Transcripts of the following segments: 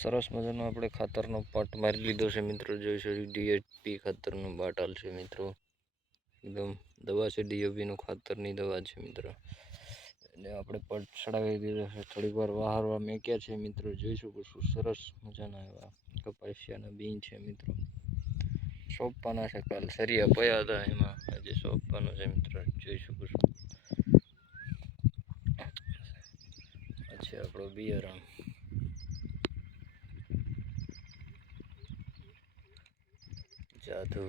સરસ મજાનો આપણે ખાતરનો પાટ મારી લીધો છે મિત્રો. જોઈ શકો ડીએપી ખાતરનો બાટલ છે મિત્રો. એકદમ દવા છે, ડીએપીનું ખાતરની દવા છે મિત્રો. એટલે આપણે પટ ચડાવી દીધો છે. થોડીક વાર વહારવા મેક્યા છે મિત્રો. જોઈ શકો છો સરસ મજાના એવા કપાસિયાના બીન છે મિત્રો. સોંપવાના છે. કાલ સરિયા પયા હતા એમાં આજે સોંપવાનું છે મિત્રો. જોઈ શકો છો આ છે આપણો બિયારણ. જાદુ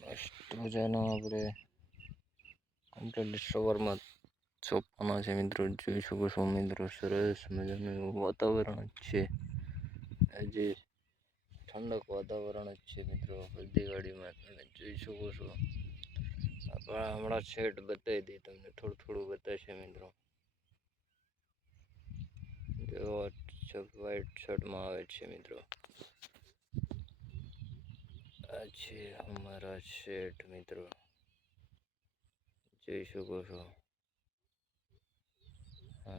મસ્ત મજાનો આપણે કમ્પ્લીટ સવારમાં સોંપવાના છે મિત્રો. જોઈ શકો છો મિત્રો સરસ મજાનું એવું વાતાવરણ જ છે. આજે ઠંડક વાતાવરણ જ છે મિત્રો બધી ગાડીમાં. તમે જોઈ શકો છો આપણા હમણાં શેડ બતાવી દઈએ તમને. થોડું થોડું બતાવશે મિત્રો. જો વ્હાઈટ શર્ટમાં આવે છે મિત્રો. આ છે અમારા શેડ મિત્રો. જોઈ શકો છો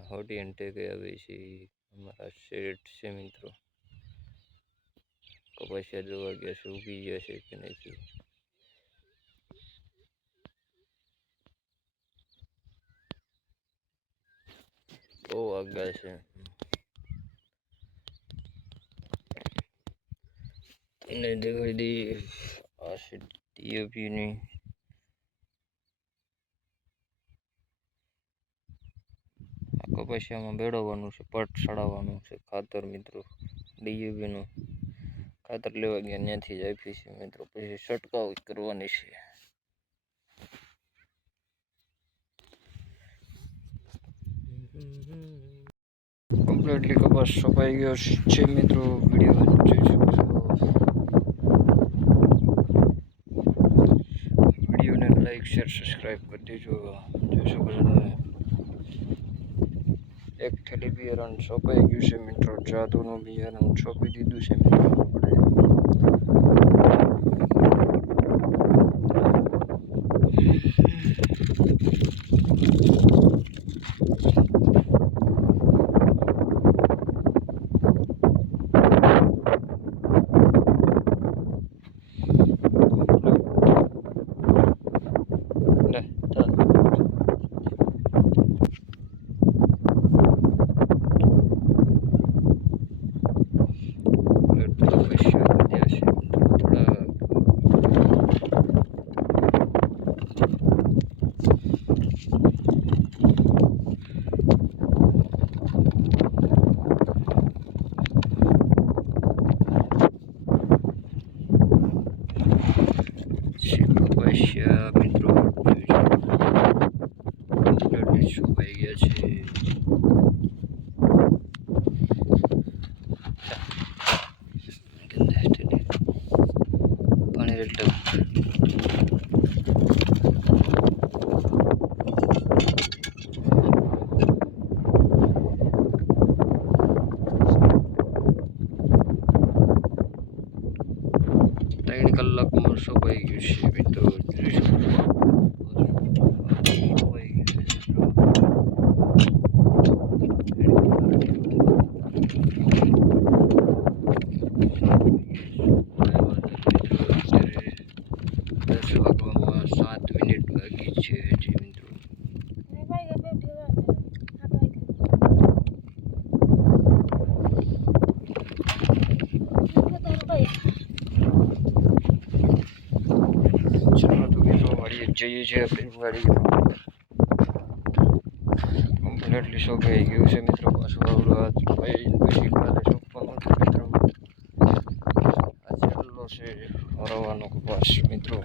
હોટી એન્ટેક આવે છે અમારા શેડ છે મિત્રો. કપાસિયા જોવા ગયા છે ઉગી ગયા છે કે નથી. બહુ આગળ છે. એને દેખાડી દઈએ આ છે ડીએપીની કપાસિયામાં બેડવાનું છે, પટ ચડાવવાનું છે ખાતર મિત્રો. ડીએપીનું ખાતર લેવા ગયા ત્યાંથી જ આપી છે મિત્રો. પછી છંટકાવ કરવાની છે. કમ્પ્લીટલી કપાસ સોંપાઈ ગયો છે મિત્રો. વિડીયો જોઈ શકો છો. વિડીયોને લાઈક શેર સબસ્ક્રાઈબ કરી દેજો. જોઈ શકો છો તમે એક થેલી બિયારણ સોંપાઈ ગયું છે મિત્રો. જાદુનું બિયારણ સોંપી દીધું છે મિત્રો આપણે. કપાસિયા મિત્રો કમ્પ્લીટલી સુકાઈ ગયા છે. પાણી એટલે ત્રણ કલાકમાં સોંપાઈ ગયું છે મિત્રો. જોઈ શકો છો વાગવામાં 7 મિનિટ બાકી છે હજી મિત્રો. ચલો તો મિત્રો મળીએ જઈએ છીએ આપણી વાડીમાં. કમ્પ્લીટલી સોંપાઈ ગયું છે મિત્રો. પાછું આવડું પછી કાલે સોંપવાનું છે મિત્રો. આ છેલ્લો છે હરવાનો કપાસ મિત્રો.